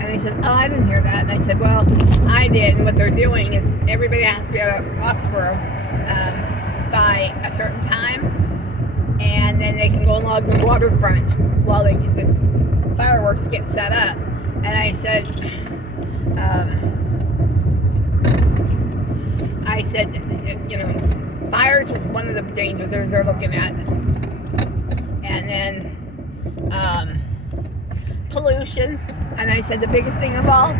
And he says, oh, I didn't hear that. And I said, well, I did. And what they're doing is everybody has to be out of Foxborough by a certain time. And then they can go along the waterfront while the fireworks get set up. And I said, fire's one of the dangers they're looking at. And then pollution. And I said, the biggest thing of all,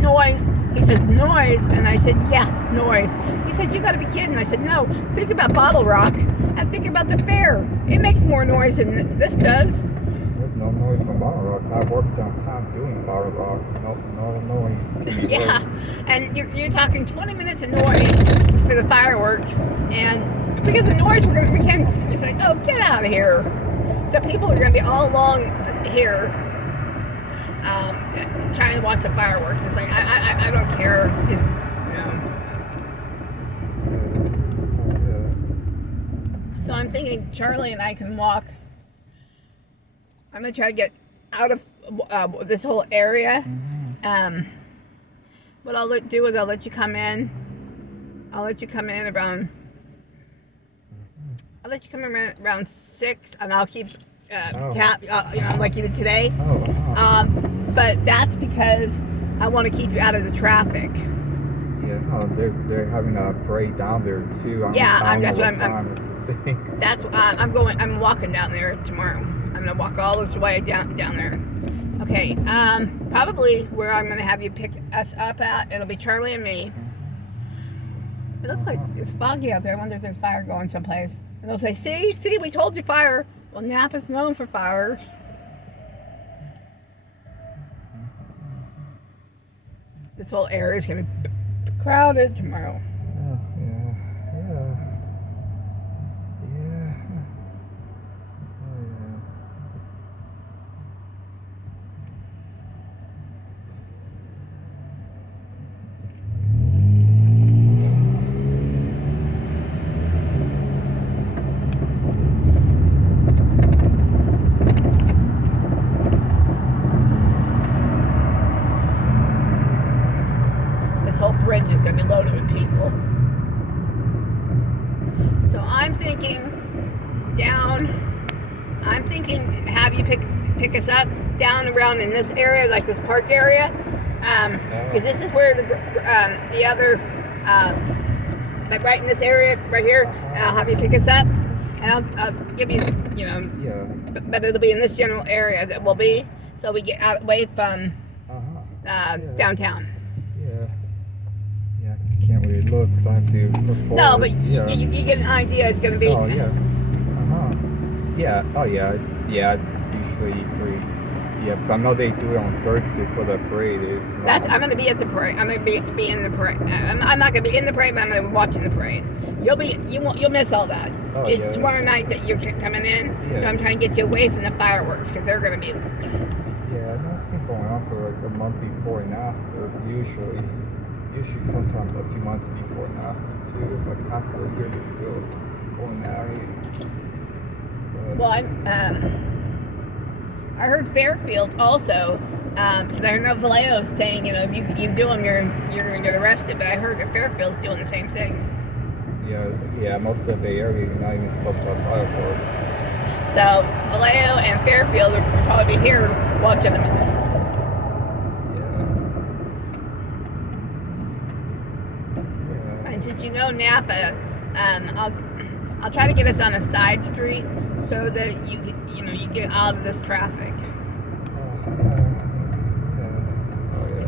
noise. He says, noise. And I said, yeah, noise. He says, you got to be kidding. I said, no, think about Bottle Rock and think about the fair. It makes more noise than this does. There's no noise from Bottle Rock. I worked downtown doing Bottle Rock. No noise. Yeah, and you're talking 20 minutes of noise for the fireworks, and because the noise we can't. It's like, oh, get out of here. So people are going to be all along here trying to watch the fireworks. It's like I don't care. Just So I'm thinking Charlie and I can walk. I'm gonna try to get out of this whole area. What I'll do is I'll let you come in. I'll let you come in around 6, and I'll keep like you did today. But that's because I want to keep you out of the traffic. Yeah, they're having a parade down there too. I'm walking down there tomorrow. I'm gonna walk all this way down there. Okay, probably where I'm gonna have you pick us up at, it'll be Charlie and me. It looks like it's foggy out there. I wonder if there's fire going someplace. And they'll say, see, we told you fire. Well, Napa's known for fires. This whole area is gonna be crowded tomorrow. Bridge is going to be loaded with people. So I'm thinking have you pick us up down around in this area, like this park area, because this is where the other, like right in this area right here, I'll have you pick us up, and I'll give you, but it'll be in this general area that we'll be, so we get out away from downtown. Can't really look because I have to look forward. No, but you get an idea. It's going to be. Oh yeah. Yeah. Oh yeah. It's usually pretty. Yeah, because I know they do it on Thursdays for the parade is. I'm going to be at the parade. I'm going to be in the parade. I'm not going to be in the parade, but I'm going to be watching the parade. You'll miss all that. Oh, it's tomorrow night that you're coming in, so I'm trying to get you away from the fireworks because they're going to be. Yeah, that's been going on for like a month before and after usually. Usually sometimes a few months before and after too, like half of the year they're still going at it. Well, I heard Fairfield also, because I heard Vallejo's saying, if you do them, you're going to get arrested, but I heard that Fairfield's doing the same thing. Yeah, most of the area you're not even supposed to have fireworks. So Vallejo and Fairfield will probably be here watching them. Since you know Napa, I'll try to get us on a side street so that you get out of this traffic.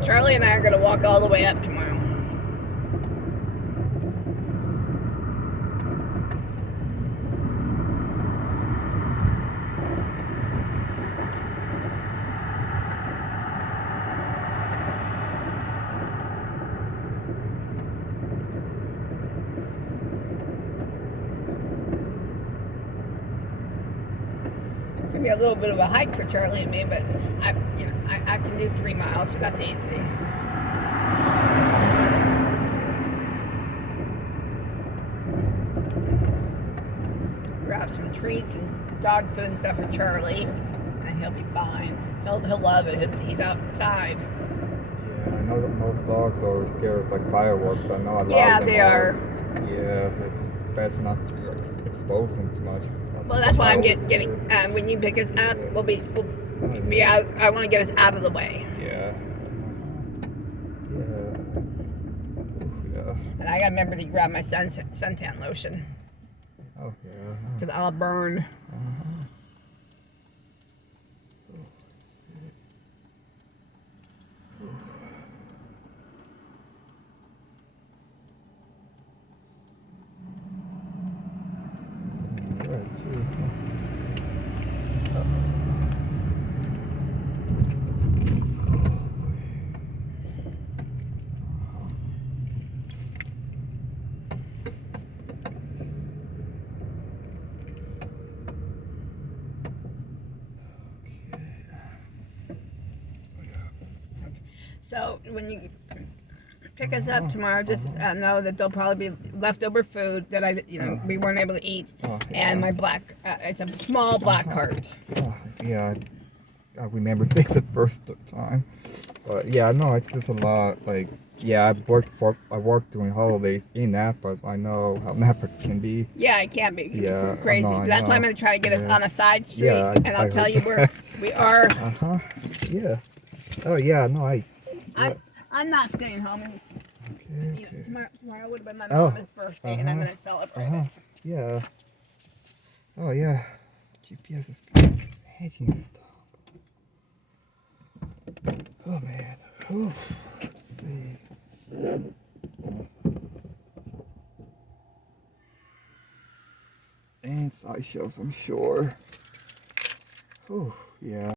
Charlie and I are going to walk all the way up tomorrow. Be a little bit of a hike for Charlie and me, but I can do 3 miles, so that's easy. Grab some treats and dog food and stuff for Charlie, and he'll be fine. He'll love it. He's outside. Yeah, I know that most dogs are scared of like fireworks. I know a lot Yeah, of them they are. Yeah, it's best not to expose them too much. Well, that's why I'm Always getting. scared. When you pick us up, we'll be Oh, be yeah. out. I want to get us out of the way. Yeah. Yeah. And I gotta remember to grab my suntan lotion Oh yeah. because I'll burn. Uh-huh. Right too. So when you pick us up tomorrow, just know that there'll probably be leftover food that we weren't able to eat, Oh, and yeah. my black. It's a small black cart. Oh, yeah, I remember things the first time, but yeah, no, it's just a lot. Like, yeah, I worked during holidays in Napa, so I know how Napa can be. Yeah, it can be Yeah, crazy. no, I That's why I'm know. gonna try to get us Yeah. on a side street, Yeah, and I'll I tell heard you where we are. Yeah. Oh yeah, no, I'm not staying home. Okay. Tomorrow would have been my Oh, mom's birthday, and I'm gonna celebrate it. Yeah. Oh yeah. GPS is hedging stuff. Oh man. Whew. Let's see. And sideshows, I'm sure. Oh yeah.